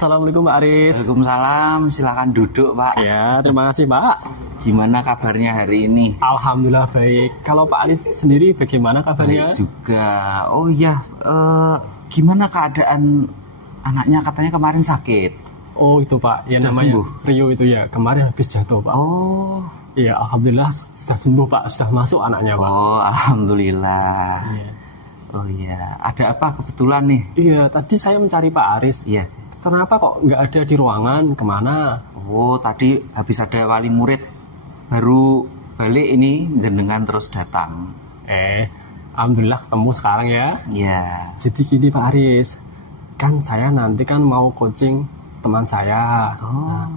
Assalamualaikum Pak Aris. Waalaikumsalam, silakan duduk Pak. Ya, terima kasih Pak. Gimana kabarnya hari ini? Alhamdulillah baik. Kalau Pak Aris sendiri bagaimana kabarnya? Baik juga. Oh iya, gimana keadaan anaknya? Katanya kemarin sakit. Oh itu Pak, ya Sudah namanya sembuh? Rio itu ya, kemarin habis jatuh Pak. Oh, Iya, Alhamdulillah sudah sembuh Pak, sudah masuk anaknya Pak. oh alhamdulillah. Iya. Oh iya, ada apa kebetulan nih? Iya, tadi saya mencari Pak Aris. Iya. Kenapa kok nggak ada di ruangan? Kemana? Oh, tadi habis ada wali murid baru balik ini jenengan terus datang. Alhamdulillah ketemu sekarang ya. Iya. Jadi gini Pak Aris, kan saya nanti kan mau coaching teman saya. Oh.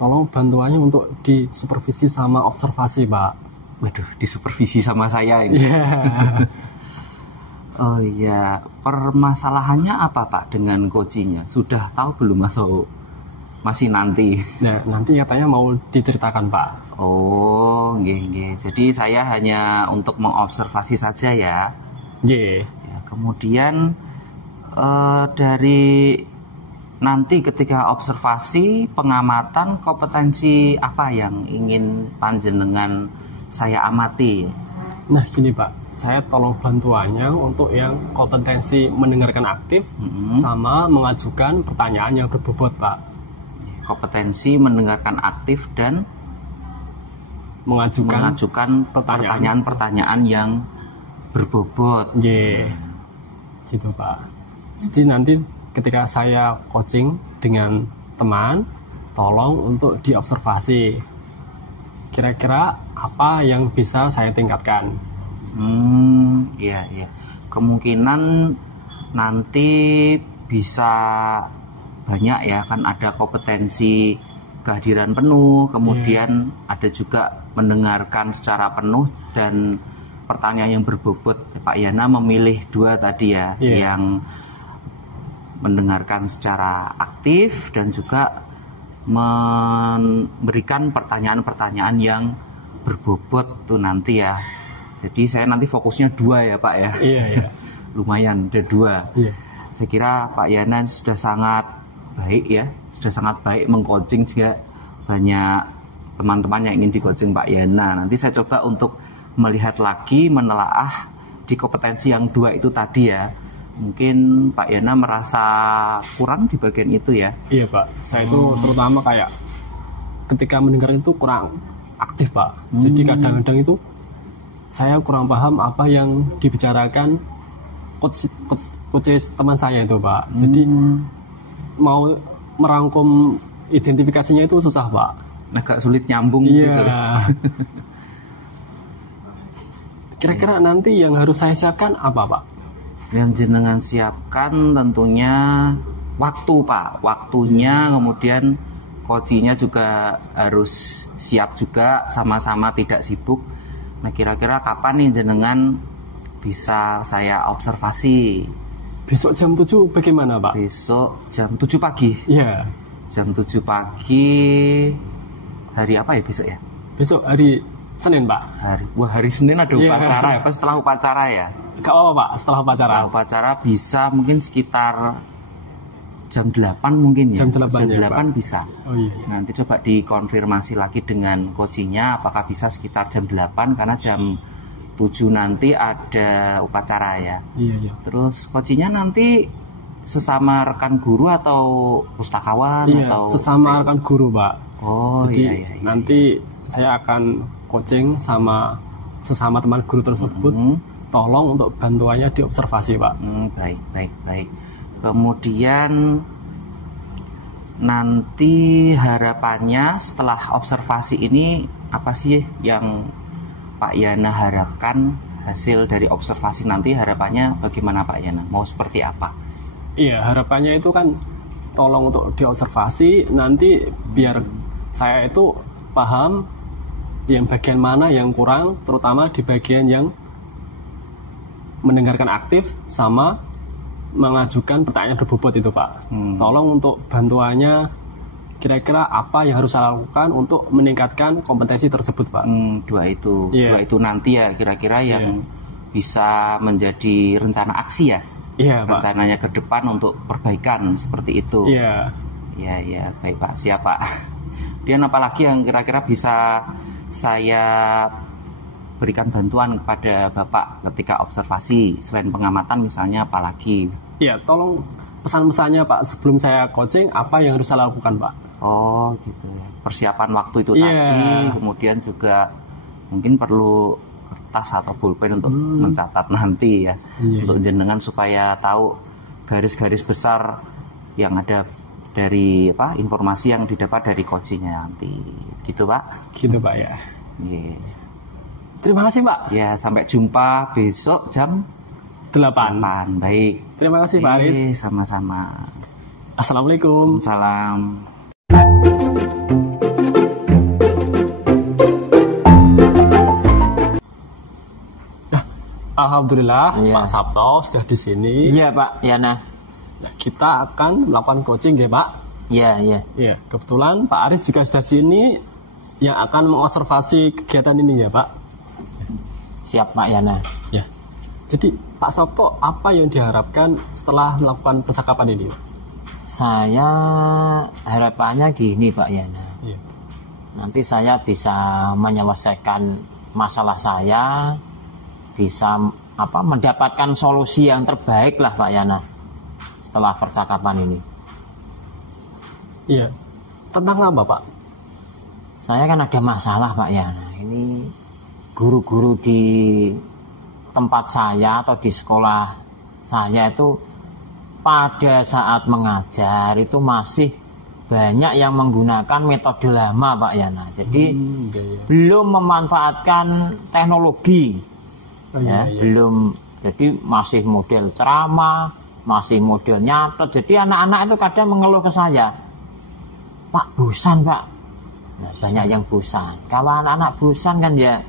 Tolong bantuannya untuk disupervisi sama observasi Pak. Waduh, disupervisi sama saya ini. Iya. Oh iya, permasalahannya apa Pak dengan coachingnya? Sudah tahu belum atau masih nanti? Nah, nanti katanya mau diceritakan Pak. Oh, nggih. Jadi saya hanya untuk mengobservasi saja ya. Iya. Ya, kemudian dari nanti ketika observasi, pengamatan, kompetensi apa yang ingin panjenengan saya amati? Nah gini Pak, saya tolong bantuannya untuk yang kompetensi mendengarkan aktif sama mengajukan pertanyaan yang berbobot Pak. Kompetensi mendengarkan aktif dan mengajukan pertanyaan-pertanyaan yang berbobot. Iya, gitu Pak. Jadi nanti ketika saya coaching dengan teman, tolong untuk diobservasi. Kira-kira apa yang bisa saya tingkatkan? Iya. Kemungkinan nanti bisa banyak ya, kan ada kompetensi kehadiran penuh, kemudian ada juga mendengarkan secara penuh dan pertanyaan yang berbobot. Pak Yana memilih 2 tadi ya, yang mendengarkan secara aktif dan juga memberikan pertanyaan-pertanyaan yang berbobot tuh nanti ya. Jadi saya nanti fokusnya 2 ya Pak ya. Iya. Lumayan ada 2. Iya. Saya kira Pak Yana sudah sangat baik ya, sudah sangat baik mengcoaching juga banyak teman-teman yang ingin di coaching Pak Yana. Nanti saya coba untuk melihat lagi, menelaah di kompetensi yang 2 itu tadi ya. Mungkin Pak Yana merasa kurang di bagian itu ya. Iya Pak, saya itu terutama kayak ketika mendengar itu kurang aktif Pak. Jadi kadang-kadang itu saya kurang paham apa yang dibicarakan coach teman saya itu Pak. Jadi mau merangkum identifikasinya itu susah Pak. Agak sulit nyambung gitu. Kira-kira nanti yang harus saya siapkan apa Pak? Yang jenengan siapkan tentunya waktu Pak, waktunya, kemudian coachingnya juga harus siap juga, sama-sama tidak sibuk. Nah kira-kira kapan nih jenengan bisa saya observasi? Besok jam 7 bagaimana Pak? Besok jam 7 pagi? Iya. Jam 7 pagi, hari apa ya besok ya? Besok hari Senin Pak. Hari Senin ada upacara ya? Pas setelah upacara ya? Gak apa Pak, setelah upacara. Setelah upacara bisa mungkin sekitar jam 8 mungkin ya? Jam 8 ya, 8 Pak? bisa. Oh iya. Nanti coba dikonfirmasi lagi dengan coachingnya apakah bisa sekitar jam 8 karena jam 7 nanti ada upacara ya. Iya. Terus coachingnya nanti sesama rekan guru atau pustakawan atau sesama rekan guru Pak. Oh. Jadi iya. nanti saya akan coaching sama sesama teman guru tersebut. Tolong untuk bantuannya diobservasi Pak. Baik. Kemudian nanti harapannya setelah observasi ini apa sih yang Pak Yana harapkan hasil dari observasi nanti? Harapannya bagaimana Pak Yana? Mau seperti apa? Iya, harapannya itu kan tolong untuk diobservasi nanti biar saya itu paham yang bagian mana yang kurang, terutama di bagian yang mendengarkan aktif sama mengajukan pertanyaan berbobot itu Pak. Tolong untuk bantuannya kira-kira apa yang harus saya lakukan untuk meningkatkan kompetensi tersebut Pak. Dua itu nanti ya kira-kira yang bisa menjadi rencana aksi ya. Iya Pak. Rencananya ke depan untuk perbaikan seperti itu. Iya. Ya, baik Pak, siap Pak. Dan apalagi yang kira-kira bisa saya berikan bantuan kepada Bapak ketika observasi selain pengamatan misalnya apalagi? Ya, tolong pesan-pesannya Pak sebelum saya coaching apa yang harus saya lakukan Pak? Oh gitu ya. Persiapan waktu itu Iya. tadi, kemudian juga mungkin perlu kertas atau pulpen untuk mencatat nanti ya, Iya. untuk jenengan supaya tahu garis-garis besar yang ada dari informasi yang didapat dari coachingnya nanti, gitu Pak. Gitu Pak ya. Iya. Terima kasih Pak. Ya, sampai jumpa besok jam 8. 8. Baik. Terima kasih Pak Aris. Sama-sama. Assalamualaikum. Salam. Alhamdulillah Iya. Pak Sabto sudah di sini. Iya Pak Yana. Nah, kita akan melakukan coaching ya Pak. Iya. Ya, kebetulan Pak Aris juga sudah di sini yang akan mengobservasi kegiatan ini ya Pak. Siap Pak Yana. Ya. Jadi Pak Sabto apa yang diharapkan setelah melakukan percakapan ini? Saya harapannya gini Pak Yana. Iya. Nanti saya bisa menyelesaikan masalah saya, bisa mendapatkan solusi yang terbaik lah Pak Yana setelah percakapan ini. Iya. Tentang apa Pak? Saya kan ada masalah Pak Yana. Ini guru-guru di tempat saya atau di sekolah saya itu pada saat mengajar itu masih banyak yang menggunakan metode lama Pak Yana. Jadi Iya. belum memanfaatkan teknologi. Oh, iya, Ya, iya. belum. Jadi masih model ceramah, masih model nyatet. Jadi anak-anak itu kadang mengeluh ke saya, Pak bosan Pak. Nah, banyak yang bosan. Kalau anak-anak bosan kan ya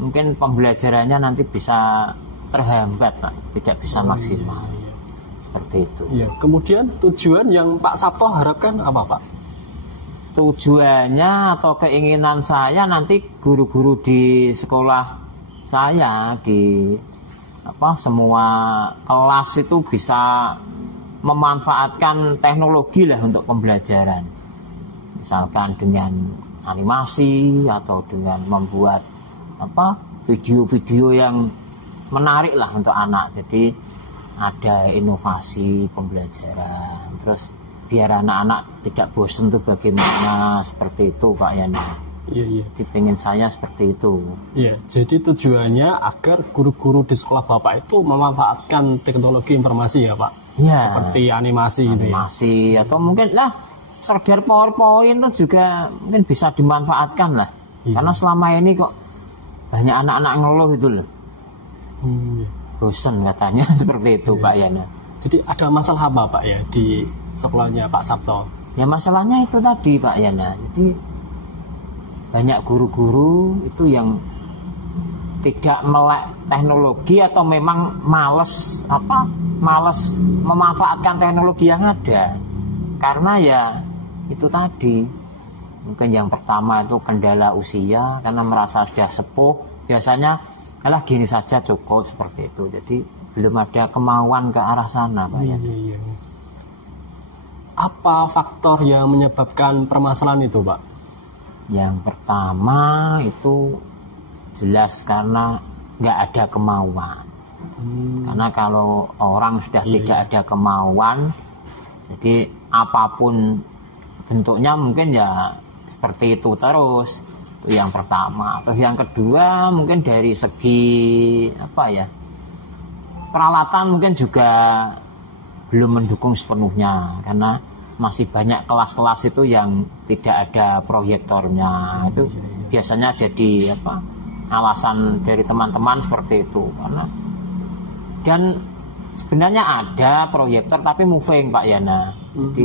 mungkin pembelajarannya nanti bisa terhambat Pak, tidak bisa maksimal. Seperti itu. Iya. Kemudian tujuan yang Pak Sabto harapkan apa Pak? Tujuannya atau keinginan saya nanti guru-guru di sekolah saya di semua kelas itu bisa memanfaatkan teknologi lah untuk pembelajaran. Misalkan dengan animasi atau dengan membuat video-video yang menarik lah untuk anak. Jadi ada inovasi pembelajaran. Terus biar anak-anak tidak bosan tuh bagaimana, seperti itu Pak Yana. Iya. Jadi pengen saya seperti itu. Iya, jadi tujuannya agar guru-guru di sekolah Bapak itu memanfaatkan teknologi informasi ya Pak? Iya. Seperti animasi gitu ya? Animasi atau mungkin lah sekedar PowerPoint itu juga mungkin bisa dimanfaatkan lah. Iya. Karena selama ini kok banyak anak-anak ngeluh itu loh. Iya. Bosan katanya seperti itu Pak Yana. Jadi ada masalah apa Pak ya di sekolahnya Pak Sabto? Ya masalahnya itu tadi Pak Yana. Jadi banyak guru-guru itu yang tidak melek teknologi atau memang males memanfaatkan teknologi yang ada. Karena ya itu tadi, mungkin yang pertama itu kendala usia karena merasa sudah sepuh, biasanya alah gini saja cukup, seperti itu. Jadi belum ada kemauan ke arah sana Pak Yana. Iya. Apa faktor yang menyebabkan permasalahan itu Pak? Yang pertama itu jelas karena nggak ada kemauan. Karena kalau orang sudah tidak ada kemauan, jadi apapun bentuknya mungkin ya seperti itu terus. Itu yang pertama. Terus yang kedua mungkin dari segi peralatan mungkin juga belum mendukung sepenuhnya, karena masih banyak kelas-kelas itu yang tidak ada proyektornya. Itu biasanya jadi alasan dari teman-teman seperti itu. Karena dan sebenarnya ada proyektor tapi moving Pak Yana. Jadi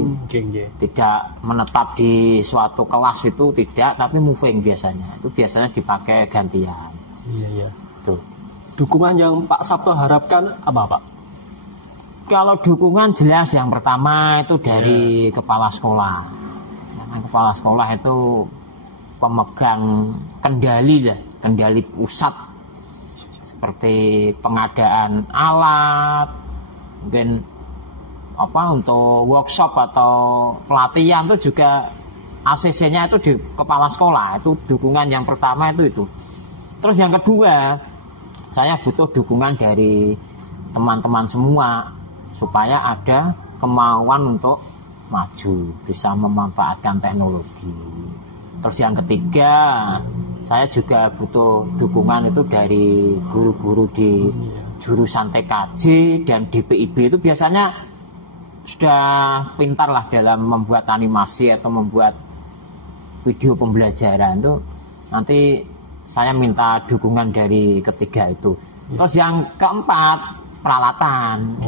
tidak menetap di suatu kelas itu tidak, tapi moving biasanya. Itu biasanya dipakai gantian. Iya. Tuh. Dukungan yang Pak Sabto harapkan apa Pak? Kalau dukungan jelas yang pertama itu dari kepala sekolah. Karena kepala sekolah itu pemegang kendali pusat, seperti pengadaan alat, mungkin untuk workshop atau pelatihan itu juga ACC-nya itu di kepala sekolah. Itu dukungan yang pertama itu. Terus yang kedua, saya butuh dukungan dari teman-teman semua supaya ada kemauan untuk maju, bisa memanfaatkan teknologi. Terus yang ketiga, saya juga butuh dukungan itu dari guru-guru di jurusan TKJ dan DPIB. Itu biasanya sudah pintar lah dalam membuat animasi atau membuat video pembelajaran. Itu nanti saya minta dukungan dari ketiga itu. Terus yang keempat, peralatan.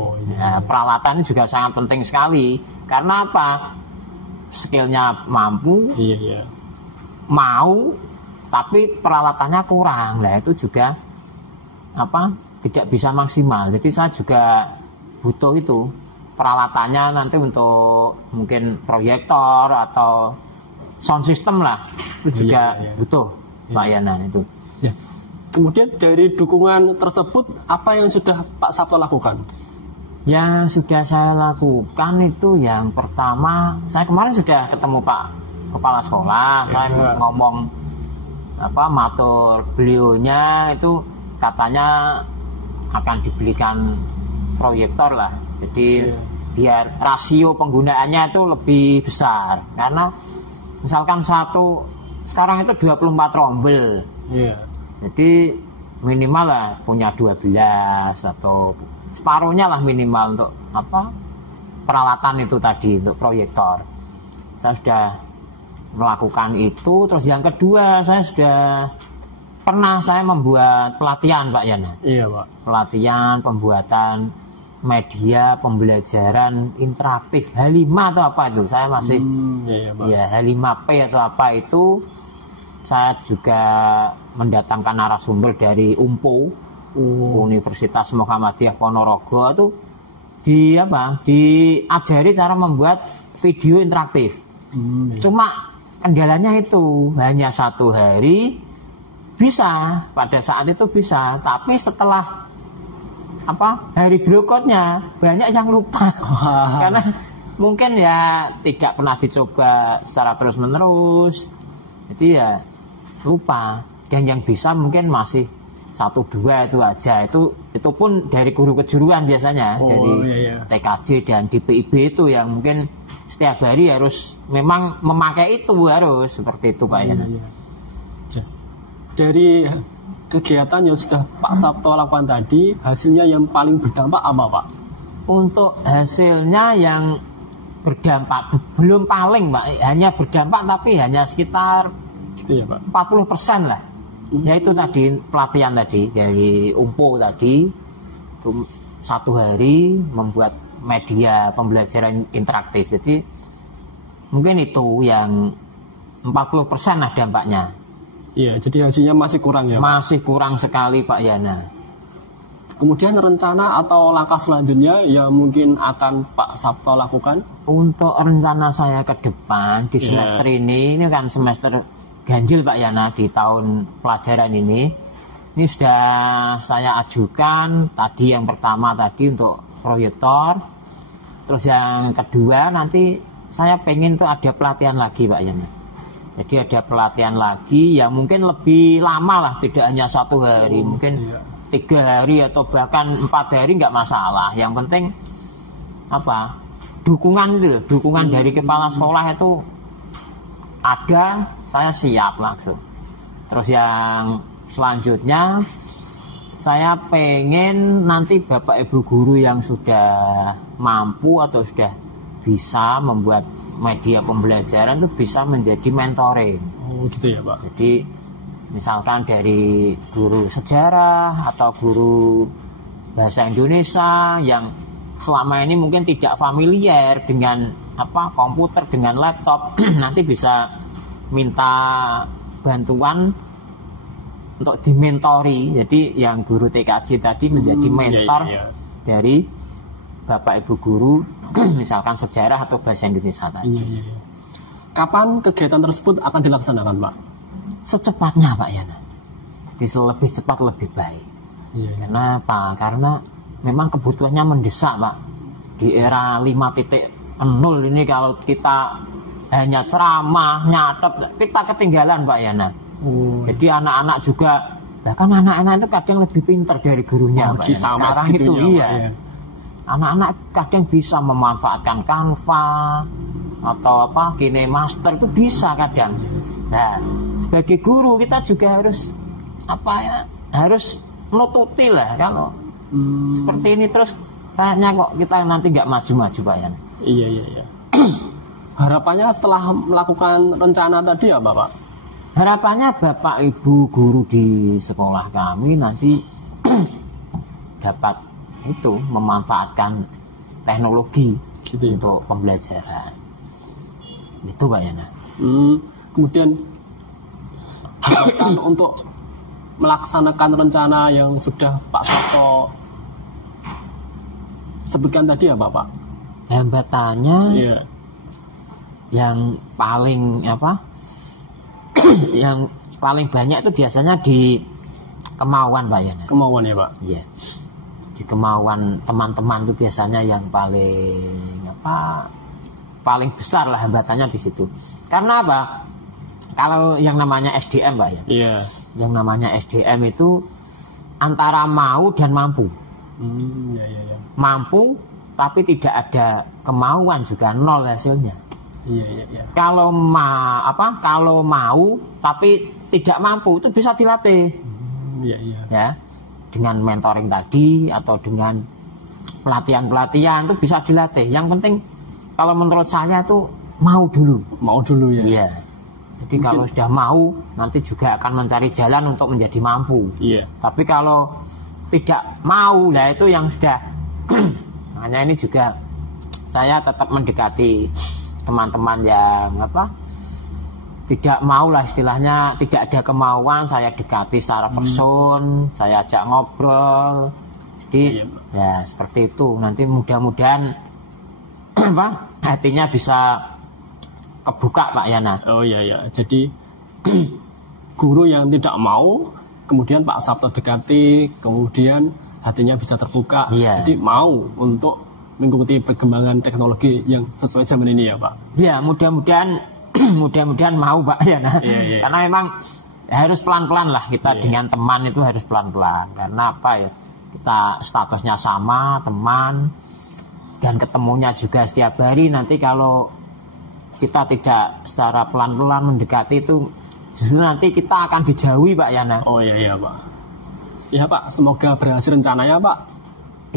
Peralatan ini juga sangat penting sekali. Karena apa? Skillnya mampu, mau, tapi peralatannya kurang. Nah itu juga tidak bisa maksimal. Jadi saya juga butuh itu peralatannya nanti untuk mungkin proyektor atau sound system lah. Itu juga butuh Pak Yana itu. Kemudian dari dukungan tersebut apa yang sudah Pak Sabto lakukan? Yang sudah saya lakukan itu yang pertama, saya kemarin sudah ketemu Pak Kepala Sekolah, saya ngomong matur beliaunya itu katanya akan dibelikan proyektor lah. Jadi biar rasio penggunaannya itu lebih besar. Karena misalkan sekarang itu 24 rombel. Jadi minimal lah punya 12 atau separuhnya lah minimal untuk peralatan itu tadi untuk proyektor. Saya sudah melakukan itu. Terus yang kedua, saya sudah pernah membuat pelatihan Pak Yana. Iya Pak. Pelatihan pembuatan media pembelajaran interaktif H5 atau apa itu. Saya masih H5P atau apa itu. Saya juga mendatangkan narasumber dari UMPO, Universitas Muhammadiyah Ponorogo itu diajari cara membuat video interaktif. Cuma kendalanya itu hanya 1 hari bisa, pada saat itu bisa, tapi setelah hari berikutnya banyak yang lupa. Karena mungkin tidak pernah dicoba secara terus menerus, jadi lupa. Dan yang bisa mungkin masih 1-2 itu aja. Itu pun dari guru kejuruan biasanya, dari TKJ dan DPIB itu yang mungkin setiap hari harus memang memakai itu, harus seperti itu Pak Yana. Dari kegiatan yang sudah Pak Sabto lakukan tadi, hasilnya yang paling berdampak apa Pak? Untuk hasilnya yang berdampak belum paling Pak, hanya berdampak tapi hanya sekitar 40% lah. Yaitu tadi pelatihan tadi dari UMPO tadi itu 1 hari membuat media pembelajaran interaktif. Jadi mungkin itu yang 40% lah dampaknya. Iya, jadi hasilnya masih kurang ya Pak? Masih kurang sekali Pak Yana. Kemudian rencana atau langkah selanjutnya yang mungkin akan Pak Sabto lakukan? Untuk rencana saya ke depan di semester ini kan semester ganjil Pak Yana di tahun pelajaran ini sudah saya ajukan. Tadi yang pertama tadi untuk proyektor. Terus yang kedua nanti saya pengen tuh ada pelatihan lagi Pak Yana. Jadi ada pelatihan lagi yang mungkin lebih lama lah, tidak hanya 1 hari, mungkin 3 hari atau bahkan 4 hari nggak masalah. Yang penting dukungan dari kepala sekolah itu ada, saya siap langsung. Terus yang selanjutnya saya pengen nanti Bapak Ibu guru yang sudah mampu atau sudah bisa membuat media pembelajaran itu bisa menjadi mentoring. Gitu ya Pak. Jadi misalkan dari guru sejarah atau guru bahasa Indonesia yang selama ini mungkin tidak familiar dengan komputer, dengan laptop, nanti bisa minta bantuan untuk dimentori. Jadi yang guru TKJ tadi menjadi mentor dari Bapak Ibu guru misalkan sejarah atau bahasa Indonesia tadi. Kapan kegiatan tersebut akan dilaksanakan Pak? Secepatnya Pak Yana. Jadi lebih cepat lebih baik. Kenapa? Karena memang kebutuhannya mendesak Pak. Di era 5.0 ini kalau kita hanya ceramah, nyatet, kita ketinggalan Pak Yana. Jadi anak-anak juga, bahkan anak-anak itu kadang lebih pintar dari gurunya Pak Yana. Sekarang itu iya. Anak-anak kadang bisa memanfaatkan Canva atau KineMaster itu bisa kadang. Nah, sebagai guru kita juga harus harus menututi lah kalau seperti ini terus kayaknya kok kita nanti nggak maju-maju Pak Yana. Iya. Harapannya setelah melakukan rencana tadi apa Pak? Harapannya Bapak Ibu guru di sekolah kami nanti dapat itu memanfaatkan teknologi gitu untuk pembelajaran. Itu Pak Yana. Kemudian harapan untuk melaksanakan rencana yang sudah Pak Sabto sebutkan tadi apa Pak? Hambatannya yang paling yang paling banyak itu biasanya di kemauan Pak Yana. Kemauan ya Pak? Iya. Di kemauan teman-teman itu biasanya yang paling besar lah hambatannya di situ. Karena apa? Kalau yang namanya SDM Pak ya. Iya. Yang namanya SDM itu antara mau dan mampu. Iya. Mampu tapi tidak ada kemauan juga nol hasilnya. Iya. Kalau mau tapi tidak mampu itu bisa dilatih. Iya. Ya. Dengan mentoring tadi atau dengan pelatihan-pelatihan itu bisa dilatih. Yang penting kalau menurut saya itu mau dulu. Mau dulu ya. Iya. Jadi kalau sudah mau nanti juga akan mencari jalan untuk menjadi mampu. Iya. Tapi kalau tidak mau lah itu yang sudah hanya ini juga saya tetap mendekati teman-teman yang tidak mau lah istilahnya, tidak ada kemauan, saya dekati secara person, saya ajak ngobrol. Jadi ya seperti itu. Nanti mudah-mudahan hatinya bisa kebuka Pak Yana. Oh iya. Jadi guru yang tidak mau, kemudian Pak Sabto dekati, kemudian hatinya bisa terbuka. Iya. Jadi mau untuk mengikuti perkembangan teknologi yang sesuai zaman ini ya Pak. Ya mudah-mudahan mau Pak Yana. Iya. Karena memang harus pelan-pelan lah kita dengan teman itu harus pelan-pelan. Karena kita statusnya sama teman dan ketemunya juga setiap hari. Nanti kalau kita tidak secara pelan-pelan mendekati itu justru nanti kita akan dijauhi Pak Yana. Oh iya Pak. Ya Pak, semoga berhasil rencananya Pak.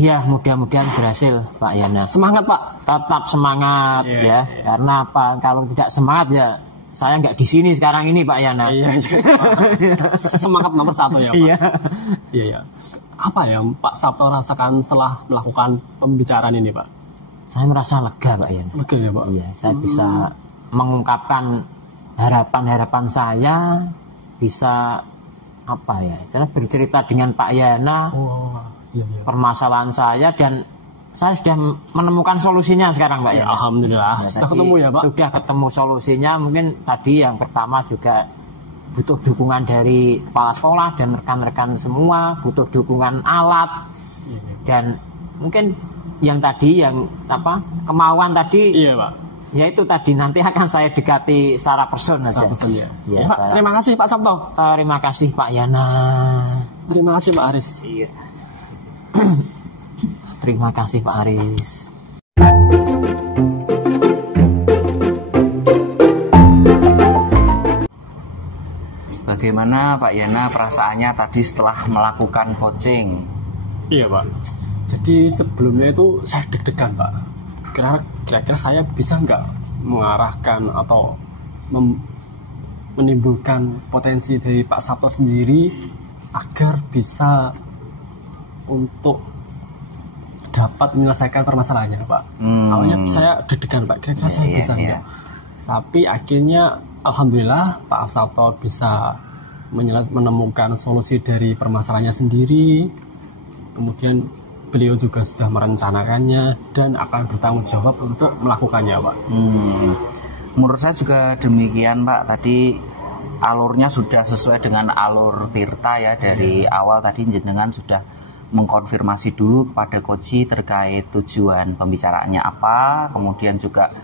Ya mudah-mudahan berhasil Pak Yana. Semangat Pak. Tetap semangat ya. Karena kalau tidak semangat ya saya nggak di sini sekarang ini Pak Yana. Iya. Semangat nomor 1 ya Pak. Iya. Apa yang Pak Sabto rasakan setelah melakukan pembicaraan ini Pak? Saya merasa lega Pak Yana. Lega ya Pak. Iya, saya bisa mengungkapkan harapan-harapan saya, bisa bercerita dengan Pak Yana. Iya. Permasalahan saya dan saya sudah menemukan solusinya sekarang Pak Yana. Alhamdulillah. Sudah ketemu ya Pak? Sudah ketemu solusinya. Mungkin tadi yang pertama juga butuh dukungan dari kepala sekolah dan rekan-rekan semua, butuh dukungan alat dan mungkin yang tadi kemauan tadi. Iya Pak. Ya itu tadi nanti akan saya dekati secara person aja. Ya, Pak, terima kasih Pak Sabto. Terima kasih Pak Yana. Terima kasih Pak Aris. Iya. Terima kasih Pak Aris. Bagaimana Pak Yana perasaannya tadi setelah melakukan coaching? Iya Pak. Jadi sebelumnya itu saya deg-degan Pak. Kira-kira saya bisa nggak mengarahkan atau menimbulkan potensi dari Pak Sabto sendiri agar bisa untuk dapat menyelesaikan permasalahannya Pak. Awalnya saya deg-degan Pak, kira-kira saya bisa nggak? Tapi akhirnya alhamdulillah Pak Sabto bisa menemukan solusi dari permasalahannya sendiri. Kemudian beliau juga sudah merencanakannya dan akan bertanggung jawab untuk melakukannya Pak. Menurut saya juga demikian Pak. Tadi alurnya sudah sesuai dengan alur Tirta ya. Dari awal tadi jenengan sudah mengkonfirmasi dulu kepada coach terkait tujuan pembicaraannya apa, kemudian juga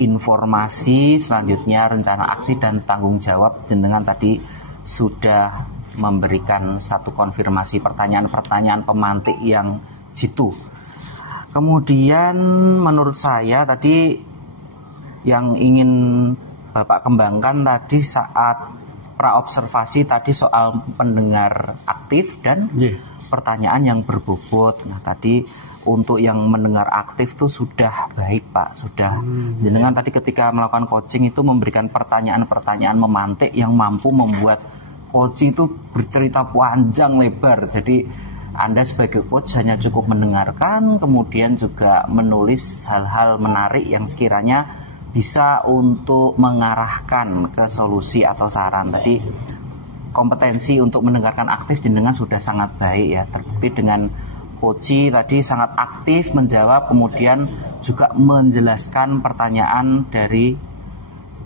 informasi selanjutnya, rencana aksi dan tanggung jawab. Jenengan tadi sudah memberikan satu konfirmasi pertanyaan-pertanyaan pemantik yang jitu. Kemudian menurut saya tadi yang ingin Bapak kembangkan tadi saat praobservasi tadi soal pendengar aktif dan pertanyaan yang berbobot. Nah tadi untuk yang mendengar aktif tuh sudah baik Pak, sudah jenengan tadi ketika melakukan coaching itu memberikan pertanyaan-pertanyaan memantik yang mampu membuat coach itu bercerita panjang lebar. Jadi Anda sebagai coach hanya cukup mendengarkan, kemudian juga menulis hal-hal menarik yang sekiranya bisa untuk mengarahkan ke solusi atau saran. Tadi kompetensi untuk mendengarkan aktif jenengan sudah sangat baik ya, terbukti dengan coach tadi sangat aktif menjawab, kemudian juga menjelaskan pertanyaan dari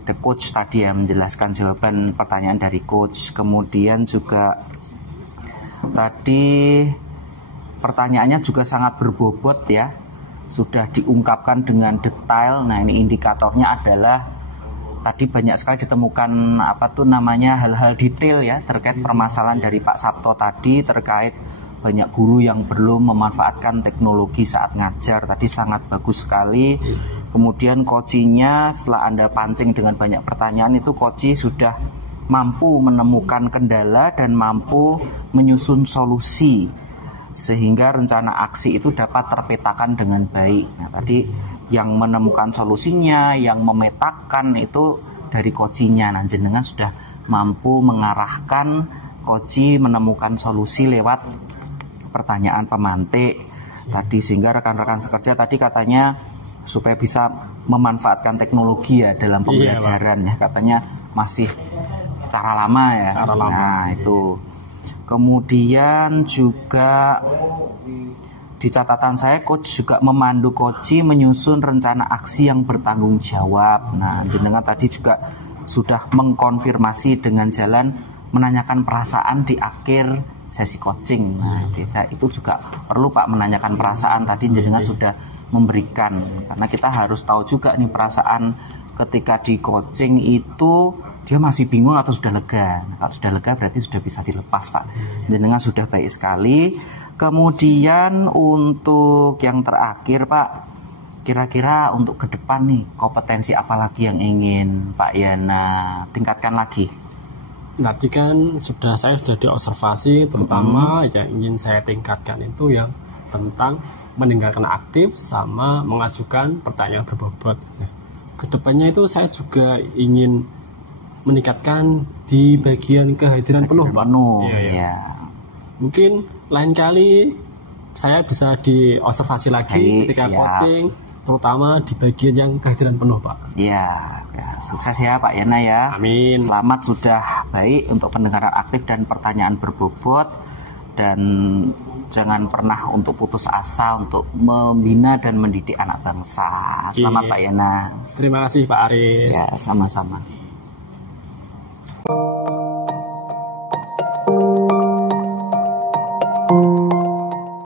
the coach tadi ya, menjelaskan jawaban pertanyaan dari coach. Kemudian juga tadi pertanyaannya juga sangat berbobot ya, sudah diungkapkan dengan detail. Nah ini indikatornya adalah tadi banyak sekali ditemukan hal-hal detail ya terkait permasalahan dari Pak Sabto tadi, terkait banyak guru yang belum memanfaatkan teknologi saat ngajar. Tadi sangat bagus sekali. Kemudian coachingnya setelah Anda pancing dengan banyak pertanyaan itu coach sudah mampu menemukan kendala dan mampu menyusun solusi sehingga rencana aksi itu dapat terpetakan dengan baik. Nah tadi yang menemukan solusinya, yang memetakan itu dari coachingnya. Nah jenengan sudah mampu mengarahkan coach menemukan solusi lewat pertanyaan pemantik tadi, sehingga rekan-rekan sekerja tadi katanya supaya bisa memanfaatkan teknologi ya dalam pembelajaran ya, katanya masih cara lama ya. Nah itu. Kemudian juga di catatan saya coach juga memandu coach menyusun rencana aksi yang bertanggung jawab. Nah jenengan tadi juga sudah mengkonfirmasi dengan jalan menanyakan perasaan di akhir sesi coaching. Nah itu juga perlu Pak, menanyakan perasaan tadi jenengan sudah memberikan, karena kita harus tahu juga nih perasaan ketika di coaching itu dia masih bingung atau sudah lega. Nah, kalau sudah lega berarti sudah bisa dilepas Pak. Jenengan sudah baik sekali. Kemudian untuk yang terakhir Pak, kira-kira untuk ke depan nih kompetensi apa lagi yang ingin Pak Yana tingkatkan lagi? Nanti kan saya sudah diobservasi, terutama yang ingin saya tingkatkan itu yang tentang mendengarkan aktif sama mengajukan pertanyaan berbobot. Kedepannya itu saya juga ingin meningkatkan di bagian kehadiran penuh Pak. Ya. Mungkin lain kali saya bisa diobservasi lagi ketika coaching, terutama di bagian yang kehadiran penuh Pak. Ya, sukses ya Pak Yana ya. Amin. Selamat sudah baik untuk pendengaran aktif dan pertanyaan berbobot, dan jangan pernah untuk putus asa untuk membina dan mendidik anak bangsa. Selamat Pak Yana. Terima kasih Pak Aris. Ya, sama-sama.